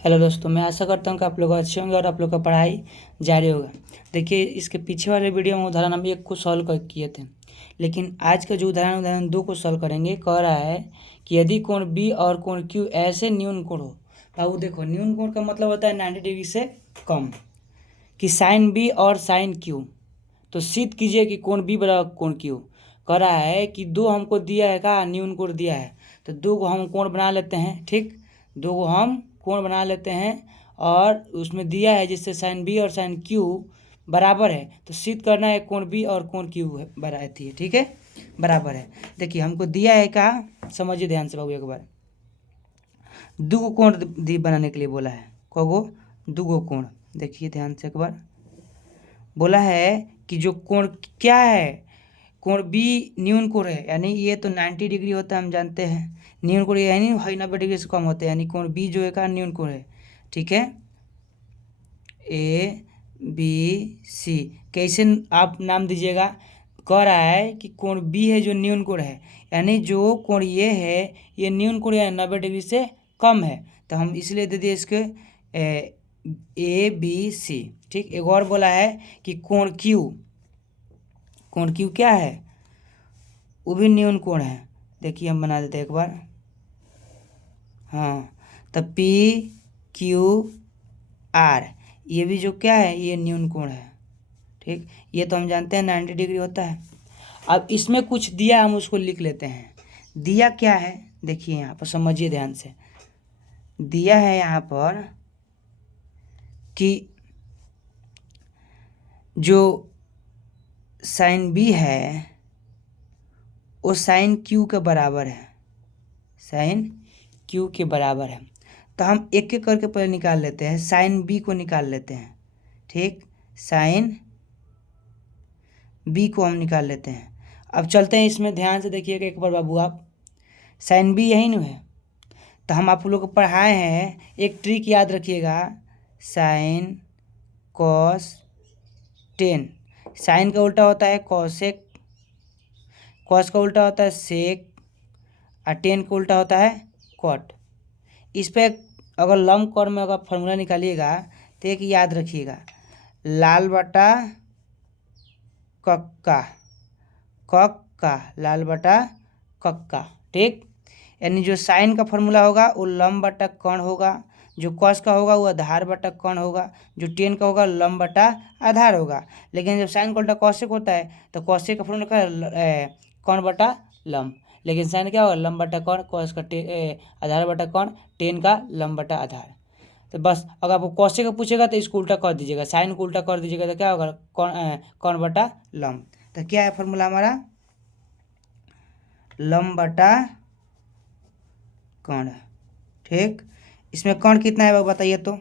Hello दोस्तों, मैं आशा करता हूँ कि आप लोग अच्छे होंगे और आप लोग का पढ़ाई जारी होगा। देखिए, इसके पीछे वाले वीडियो में उदाहरण हम एक को सॉल्व कर किए थे, लेकिन आज का जो उदाहरण दो को सॉल्व करेंगे। कह रहा है कि यदि कोण बी और कोण क्यू ऐसे न्यून कोण हो। बाबू देखो, न्यून कोण का मतलब होता है 90 डिग्री से कम, कि साइन बी और साइन क्यू। तो सिद्ध कीजिए कि कोण बी बराबर कोण क्यू। कह रहा है कि दो हमको दिया है, का न्यून कोण दिया है, तो दो को हम कोण बना लेते हैं। ठीक, दो को हम कोण बना लेते हैं और उसमें दिया है जिससे साइन बी और साइन क्यू बराबर है। तो सिद्ध करना है कोण बी और कोण क्यू बराबर है। ठीक है, बराबर है। देखिए, हमको दिया है, कहा समझिए ध्यान से बाबू। एक बार दो गो कोण बनाने के लिए बोला है। कगो दो गो कोण। देखिए ध्यान से एक बार, बोला है कि जो कोण क्या है, कोण बी न्यून कोण है, यानी ये तो 90 डिग्री होता है, हम जानते हैं। न्यून कोण यानी 90 डिग्री से कम होता है, यानी कोण बी जो है का न्यून कोण है। ठीक है, ए बी सी कैसे आप नाम दीजिएगा। कह रहा है कि कोण बी है जो न्यून कोण है, यानी जो कोण ये है ये न्यून कोण है, 90 डिग्री से कम है, तो हम इसलिए दे दिए इसके ए बी सी। ठीक, एक और बोला है कि कोण क्यू, कोण क्यू क्या है, वो भी न्यून कोण है। देखिए हम बना देते हैं एक बार। हाँ, तो पी क्यू आर, ये भी जो क्या है, ये न्यून कोण है। ठीक, ये तो हम जानते हैं 90 डिग्री होता है। अब इसमें कुछ दिया, हम उसको लिख लेते हैं। दिया क्या है, देखिए यहाँ पर समझिए ध्यान से। दिया है यहाँ पर कि जो साइन बी है वो साइन क्यू के बराबर है, साइन क्यू के बराबर है। तो हम एक एक करके पहले निकाल लेते हैं, साइन बी को निकाल लेते हैं। ठीक, साइन बी को हम निकाल लेते हैं। अब चलते हैं इसमें, ध्यान से देखिएगा एक बार बाबू आप। साइन बी यही न है, तो हम आप लोग को पढ़ाए हैं, एक ट्रिक याद रखिएगा। साइन कॉस टेन, साइन का उल्टा होता है कॉसेक, कॉस का उल्टा होता है सेक, और टेन का उल्टा होता है कॉट। इस पर अगर लंब कोण में अगर फॉर्मूला निकालिएगा तो एक याद रखिएगा, लाल बटा कक्का, कक्का, लाल बटा कक्का। ठीक, यानी जो साइन का फॉर्मूला होगा वो लंब बटा कोण होगा, जो कॉस का होगा वो आधार बटा कोण होगा, जो टेन का होगा लंब बटा आधार होगा। लेकिन जब साइन का उल्टा कॉसेक होता है तो कॉसेक का फॉर्मूला क्या, कोण बटा लंब। लेकिन साइन क्या होगा, लंब बटा कोण, कॉस का आधार बटा कोण, टेन का लंब बटा आधार। तो बस अगर आपको कॉसेक का पूछेगा तो इसको उल्टा कर दीजिएगा, साइन को उल्टा कर दीजिएगा तो क्या होगा, कोण बटा लंब। तो क्या है फॉर्मूला हमारा, लंब बटा कोण। ठीक, इसमें कोण कितना है बताइए तो।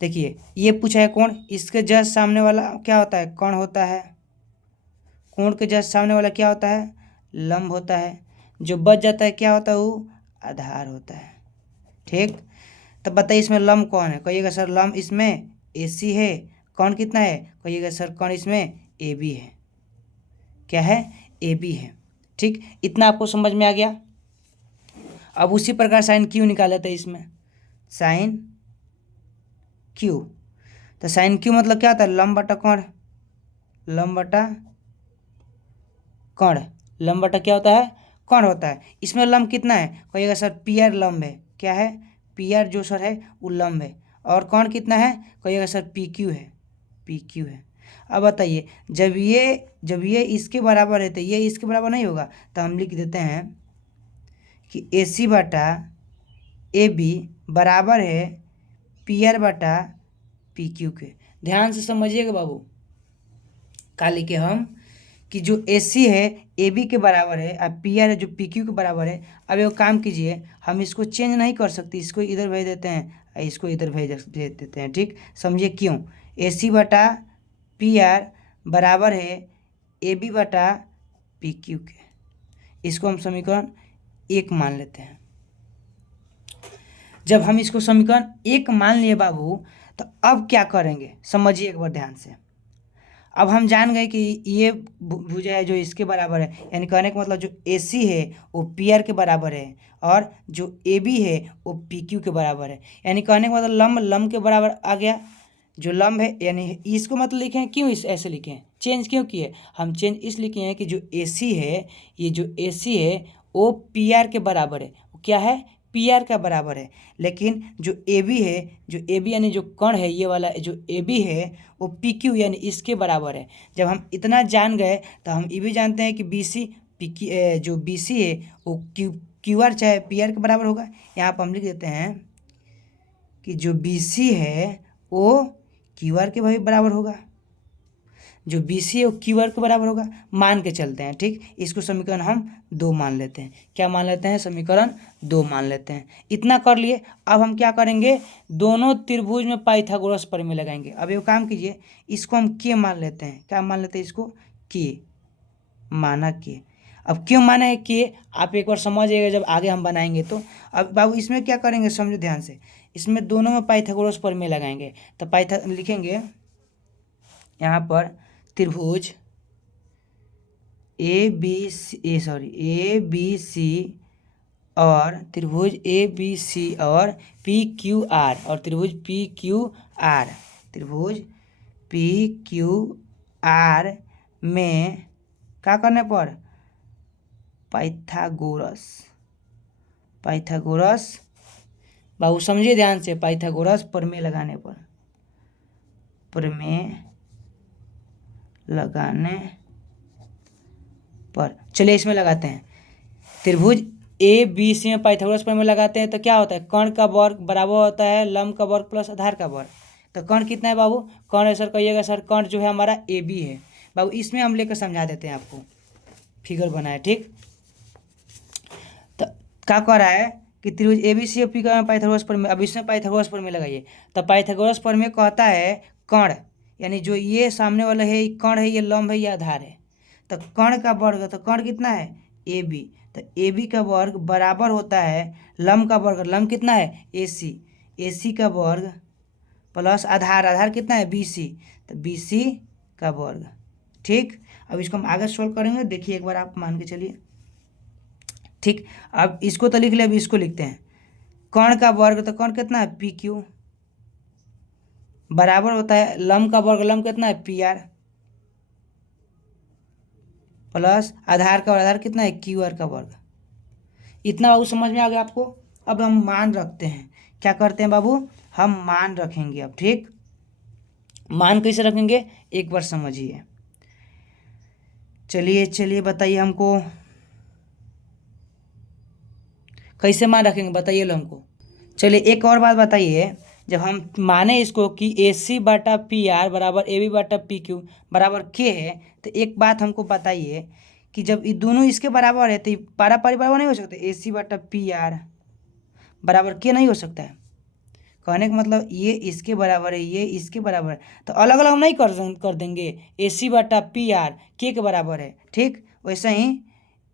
देखिए ये पूछा है कोण, इसके जस्ट सामने वाला क्या होता है, कोण होता है। कोण के जस्ट सामने वाला क्या होता है, लंब होता है। जो बच जाता है क्या होता है, वो आधार होता है। ठीक, तो बताइए इसमें लंब कौन है। कहिएगा सर लंब इसमें ए सी है। कोण कितना है, कहिएगा सर कोण इसमें ए बी है। क्या है, ए बी है। ठीक, इतना आपको समझ में आ गया। अब उसी प्रकार साइन क्यू निकाले थे इसमें, साइन क्यू। तो साइन क्यू मतलब क्या होता है, लंब बटा कोण, लंब बटा कोण, लंब बटा क्या होता है, कोण होता है। इसमें लंब कितना है, कहिएगा सर पी आर लंब है। क्या है, पी आर जो सर है वो लंब है। और कोण कितना है, कहिएगा सर पी क्यू है, पी क्यू है। अब बताइए, जब ये इसके बराबर है तो ये इसके बराबर नहीं होगा, तो हम लिख देते हैं कि ए सी बटा ए बी बराबर है पी आर बटा पी क्यू के। ध्यान से समझिएगा बाबू, काली के हम कि जो ए सी है ए बी के बराबर है और पी आर है जो पी क्यू के बराबर है। अब एक काम कीजिए, हम इसको चेंज नहीं कर सकते, इसको इधर भेज देते हैं और इसको इधर भेज देते हैं। ठीक, समझिए क्यों, ए सी बटा पी आर बराबर है ए बी बटा पी क्यू के। इसको हम समीकरण 1 मान लेते हैं। जब हम इसको समीकरण 1 मान लिए बाबू, तो अब क्या करेंगे समझिए एक बार ध्यान से। अब हम जान गए कि ये भुजा है जो इसके बराबर है, यानी कहने का मतलब जो AC है वो PR के बराबर है और जो AB है वो PQ के बराबर है। यानी कहने का मतलब लंब लंब के बराबर आ गया। जो लंब है यानी इसको मतलब लिखे हैं, क्यों इस ऐसे लिखे हैं, चेंज क्यों किए हम, चेंज इसलिए किए हैं कि जो AC है, ये जो AC है वो PR के बराबर है। वो क्या है, PR का बराबर है। लेकिन जो AB है, जो AB यानी जो कण है, ये वाला जो AB है वो PQ यानी इसके बराबर है। जब हम इतना जान गए तो हम ये भी जानते हैं कि BC जो BC है वो QR चाहे PR के बराबर होगा। यहाँ पर हम लिख देते हैं कि जो BC है वो QR के भाई बराबर होगा, जो BC है वो QR के बराबर होगा, मान के चलते हैं। ठीक, इसको समीकरण हम 2 मान लेते हैं। क्या मान लेते हैं, समीकरण 2 मान लेते हैं। इतना कर लिए। अब हम क्या करेंगे, दोनों त्रिभुज में पाइथागोरस प्रमेय लगाएंगे। अब एक काम कीजिए, इसको हम के मान लेते हैं। क्या मान लेते हैं, इसको के माना के। अब क्यों माना है के, आप एक बार समझिएगा जब आगे हम बनाएंगे तो। अब बाबू इसमें क्या करेंगे, समझो ध्यान से, इसमें दोनों में पाइथागोरस प्रमेय लगाएंगे। तो लिखेंगे यहाँ पर त्रिभुज ABC और त्रिभुज ABC और PQR और त्रिभुज PQR, त्रिभुज PQR में क्या करने पर, पाइथागोरस बाबू समझिए ध्यान से, पाइथागोरस प्रमेय लगाने पर, प्रमेय लगाने पर, चलिए इसमें लगाते हैं। त्रिभुज ABC में पाइथागोरस प्रमेय लगाते हैं तो क्या होता है, कर्ण का वर्ग बराबर होता है लंब का वर्ग प्लस आधार का वर्ग। तो कर्ण कितना है बाबू, कर्ण सर कहिएगा, सर कर्ण जो है हमारा AB है बाबू। इसमें हम लेकर समझा देते हैं आपको, फिगर बनाए। ठीक, तो क्या कर रहा है कि त्रिभुज ABC और PQ में पाइथागोरस प्रमेय, अब इसमें पाइथागोरस प्रमेय लगाइए। तो पाइथागोरस प्रमेय कहता है कर्ण यानी जो ये सामने वाला है ये कर्ण है, ये लंब है, ये आधार है। तो कर्ण का वर्ग, तो कर्ण कितना है AB, तो AB का वर्ग बराबर होता है लंब का वर्ग, लंब कितना है AC का वर्ग प्लस आधार, आधार कितना है BC, तो BC का वर्ग। ठीक, अब इसको हम आगे सोल्व करेंगे, देखिए एक बार आप मान के चलिए। ठीक, अब इसको तो लिख ले, अब इसको लिखते हैं। कर्ण का वर्ग, तो कर्ण कितना है PQ बराबर होता है लंब का वर्ग, लंब कितना है PR प्लस आधार का, आधार कितना है QR का वर्ग। इतना बाबू समझ में आ गया आपको। अब हम मान रखते हैं, क्या करते हैं बाबू, हम मान रखेंगे अब। ठीक, मान कैसे रखेंगे एक बार समझिए। चलिए बताइए हमको कैसे मान रखेंगे, बताइए लो हमको। चलिए एक और बात बताइए, जब हम माने इसको कि AC बटा PR बराबर AB बटा PQ बराबर K है, तो एक बात हमको बताइए कि जब ये दोनों इसके बराबर है तो ये पारापारी बराबर नहीं हो सकते, AC बटा PR बराबर K नहीं हो सकता है। कहने का मतलब ये इसके बराबर है, ये इसके बराबर है, तो अलग अलग हम नहीं कर देंगे। AC बटा PR K के बराबर है। ठीक, वैसे ही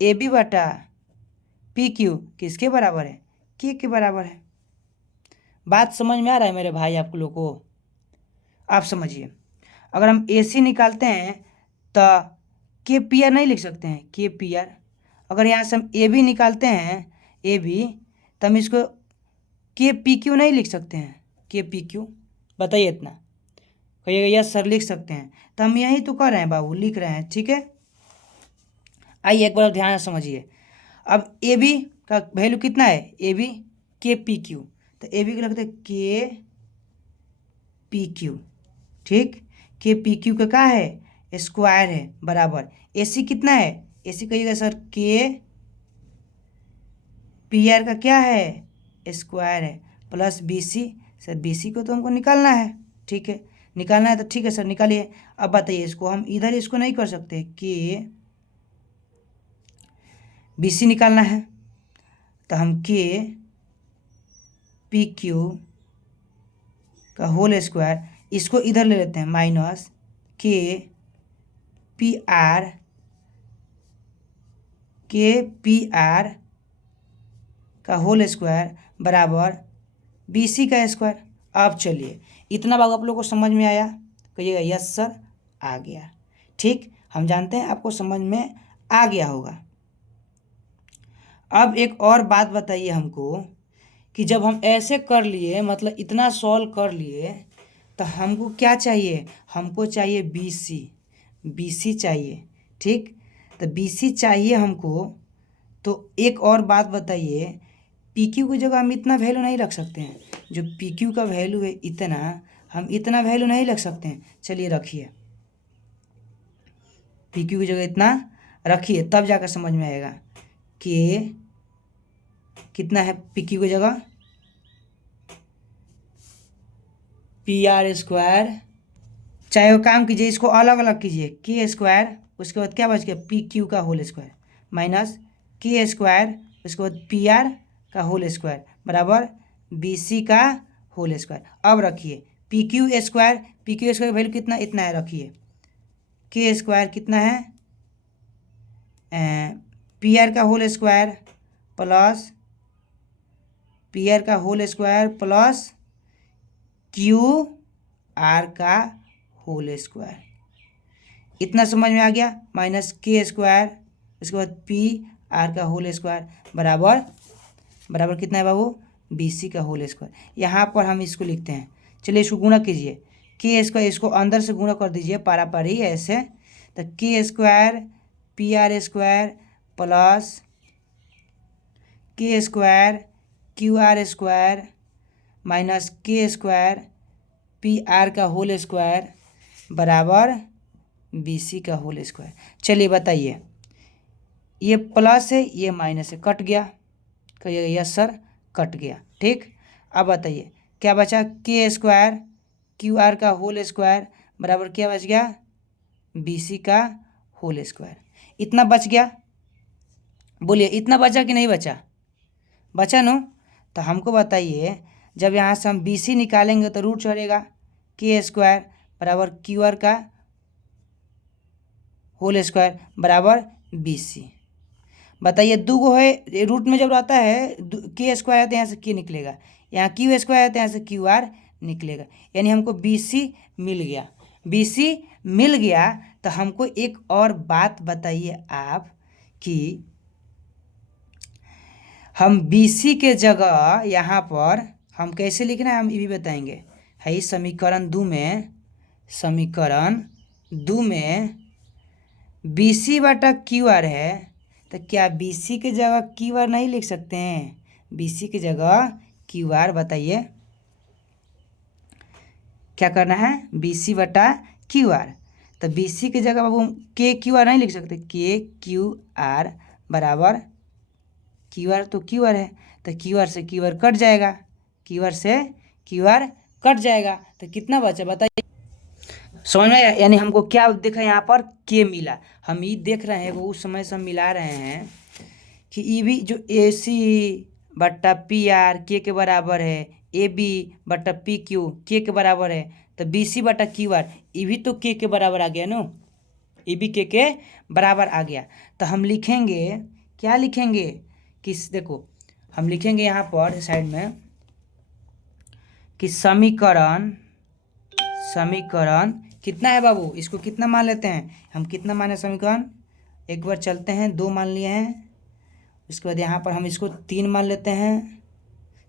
AB बटा PQ किसके बराबर है, K के बराबर है। बात समझ में आ रहा है मेरे भाई आप लोग को। आप समझिए, अगर हम AC निकालते हैं तो KPR नहीं लिख सकते हैं, KPR। अगर यहाँ से हम AB निकालते हैं AB, तो हम इसको KPQ नहीं लिख सकते हैं, KPQ। बताइए इतना, कहिएगा यस सर लिख सकते हैं। तो हम यही तो कर रहे हैं बाबू, लिख रहे हैं। ठीक है, आइए एक बार ध्यान से समझिए। अब AB का वैल्यू कितना है, AB KPQ, तो AB को लगता है KPQ। ठीक, KPQ का क्या है, स्क्वायर है बराबर AC कितना है, AC कहिएगा सर KPR का क्या है, स्क्वायर है प्लस BC, सर BC को तो हमको निकालना है। ठीक है, निकालना है तो ठीक है सर निकालिए। अब बताइए, इसको हम इधर इसको नहीं कर सकते, BC निकालना है तो हम KPQ का होल स्क्वायर, इसको इधर ले लेते हैं माइनस KPR का होल स्क्वायर बराबर BC का स्क्वायर। अब चलिए, इतना बाबू आप लोग को समझ में आया, कहिएगा यस सर आ गया। ठीक, हम जानते हैं आपको समझ में आ गया होगा। अब एक और बात बताइए हमको कि जब हम ऐसे कर लिए, मतलब इतना सॉल्व कर लिए, तो हमको क्या चाहिए? हमको चाहिए BC चाहिए। ठीक, तो BC चाहिए हमको। तो एक और बात बताइए, PQ की जगह हम इतना वैल्यू नहीं रख सकते हैं? जो PQ का वैल्यू है इतना, हम इतना वैल्यू नहीं रख सकते हैं। चलिए रखिए, PQ की जगह इतना रखिए, तब जाकर समझ में आएगा कि कितना है PQ की जगह। PR², चाहे वो काम कीजिए, इसको अलग अलग कीजिए, K², उसके बाद क्या बच गया? PQ का होल स्क्वायर माइनस K², उसके बाद PR का होल स्क्वायर बराबर BC का होल स्क्वायर। अब रखिए PQ² वैल्यू कितना? इतना है, रखिए। K² कितना है? PR का होल स्क्वायर प्लस PR का होल स्क्वायर प्लस QR का होल स्क्वायर। इतना समझ में आ गया? माइनस K², उसके बाद PR का होल स्क्वायर बराबर कितना है बाबू? BC का होल स्क्वायर। यहाँ पर हम इसको लिखते हैं, चलिए इसको गुणा कीजिए। K², इसको अंदर से गुणा कर दीजिए पारापारी ऐसे, तो K² PR² plus K² QR² minus K² PR का होल स्क्वायर बराबर BC का होल स्क्वायर। चलिए बताइए, ये प्लस है, ये माइनस है, कट गया। कहिएगा यस सर, कट गया। ठीक, अब बताइए क्या बचा? K² QR का होल स्क्वायर बराबर क्या बच गया? BC का होल स्क्वायर। इतना बच गया, बोलिए इतना बचा कि नहीं बचा? बचा नो? तो हमको बताइए, जब यहाँ से हम BC निकालेंगे तो रूट चढ़ेगा, K² बराबर QR का होल स्क्वायर बराबर BC। बताइए दो गो है, रूट में जब रहता है K² है तो यहाँ से K निकलेगा, यहाँ Q² है तो यहाँ से QR निकलेगा, यानी हमको BC मिल गया। BC मिल गया तो हमको एक और बात बताइए आप कि हम BC के जगह यहाँ पर हम कैसे लिखना है, हम ये भी बताएंगे। है समीकरण 2 में BC बटा QR है, तो क्या BC के जगह QR नहीं लिख सकते हैं? BC की जगह QR, बताइए क्या करना है? BC बटा QR, तो BC की जगह बाबू KQR नहीं लिख सकते? KQR बराबर QR, तो QR है, तो QR से QR कट जाएगा, QR से QR कट जाएगा, तो कितना बचा बताइए? समझ में आया? यानी हमको क्या देखा यहाँ पर? K मिला। हम ये देख रहे हैं, वो उस समय से हम मिला रहे हैं कि ई भी जो AC बट्टा PR K के बराबर है, AB बट्टा PQ K के बराबर है, तो BC बट्टा QR ये भी तो K के बराबर आ गया नो, ये भी K के बराबर आ गया। तो हम लिखेंगे, क्या लिखेंगे कि देखो, हम लिखेंगे यहाँ पर साइड में कि समीकरण कितना है बाबू? इसको कितना मान लेते हैं हम? कितना माने समीकरण? एक बार चलते हैं, 2 मान लिए हैं, उसके बाद यहाँ पर हम इसको 3 मान लेते हैं,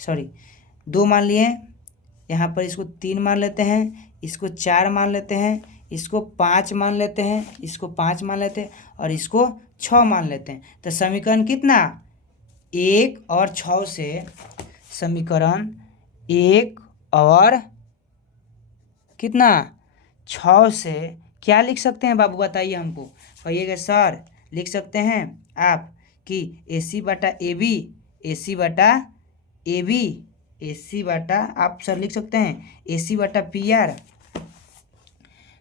सॉरी 2 मान लिए, यहाँ पर इसको 3 मान लेते हैं, इसको 4 मान लेते हैं, इसको 5 मान लेते हैं, इसको 5 मान लेते हैं, और इसको 6 मान लेते हैं। तो समीकरण कितना? 1 और 6 से समीकरण 1 और कितना 6 से क्या लिख सकते हैं बाबू? बताइए हमको, कहिएगा सर। लिख सकते हैं आप कि AC बटा AB, AC बटा AB, AC बटा, आप सर लिख सकते हैं AC बटा PR,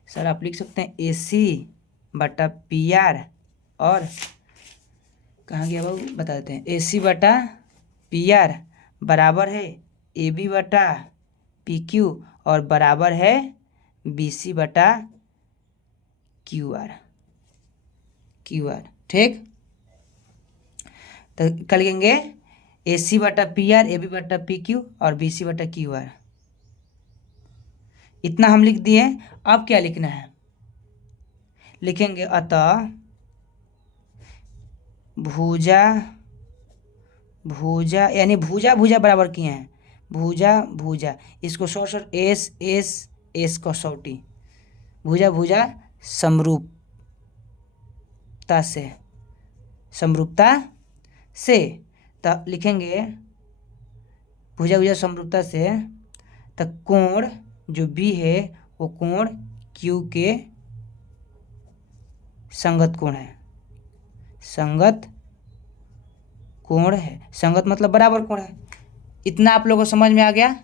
सर आप लिख सकते हैं AC बटा PR, और कहाँ गया बाबू बता देते हैं, AC बटा PR बराबर है AB बटा PQ और बराबर है BC बटा QR। ठीक, तो कल लिखेंगे AC बटा PR, AB बटा PQ और BC बटा QR। इतना हम लिख दिए। अब क्या लिखना है? लिखेंगे अतः भुजा भुजा यानी भुजा भुजा बराबर किए हैं, भुजा भुजा, इसको शॉर्ट एस एस एस कसौटी, भुजा भुजा समरूपता से, समरूपता से, तब लिखेंगे भुजा भुजा समरूपता से, तब कोण जो बी है वो कोण क्यू के संगत कोण है, संगत कोण है, संगत मतलब बराबर कोण है। इतना आप लोगों को समझ में आ गया।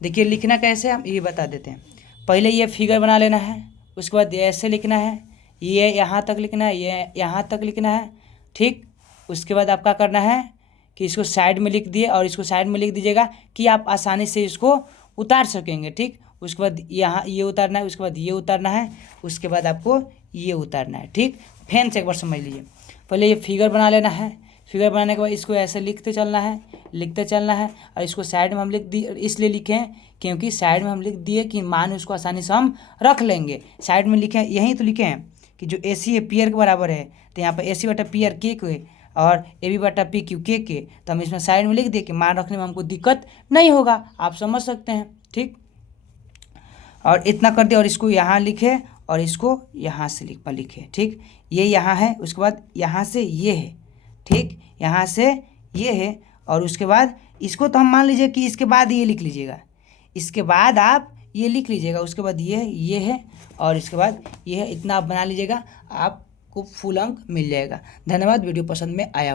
देखिए लिखना कैसे हम ये बता देते हैं। पहले ये फिगर बना लेना है, उसके बाद ऐसे लिखना है, ये यहाँ तक लिखना है, ये यहाँ तक लिखना है, ठीक। उसके बाद आप क्या करना है कि इसको साइड में लिख दिए और इसको साइड में लिख दीजिएगा कि आप आसानी से इसको उतार सकेंगे, ठीक। उसके बाद यहाँ ये उतारना है, उसके बाद ये उतारना है, उसके बाद आपको ये उतारना है, ठीक। फैन से एक बार समझ लीजिए। पहले ये फिगर बना लेना है, फिगर बनाने के बाद इसको ऐसे लिखते चलना है, लिखते चलना है, और इसको साइड में हम लिख दिए, इसलिए लिखें क्योंकि साइड में हम लिख दिए कि मान उसको आसानी से हम रख लेंगे। साइड में लिखें, यहीं तो लिखे हैं कि जो ए सी है पी आर के बराबर है, तो यहाँ पर ए सी बटा पी आर के और ए बी बटा पी क्यू के, तो हम इसमें साइड में लिख दिए कि मान रखने में हमको दिक्कत नहीं होगा, आप समझ सकते हैं, ठीक। और इतना कर दिया और इसको यहाँ लिखे और इसको यहाँ से लिखे, ठीक। ये यहाँ है, उसके बाद यहाँ से ये है, ठीक, यहाँ से ये है, और उसके बाद इसको तो हम मान लीजिए कि इसके बाद ये लिख लीजिएगा, इसके बाद आप ये लिख लीजिएगा, उसके बाद ये है और इसके बाद ये है। इतना आप बना लीजिएगा, आपको फुल अंक मिल जाएगा। धन्यवाद, वीडियो पसंद में आया।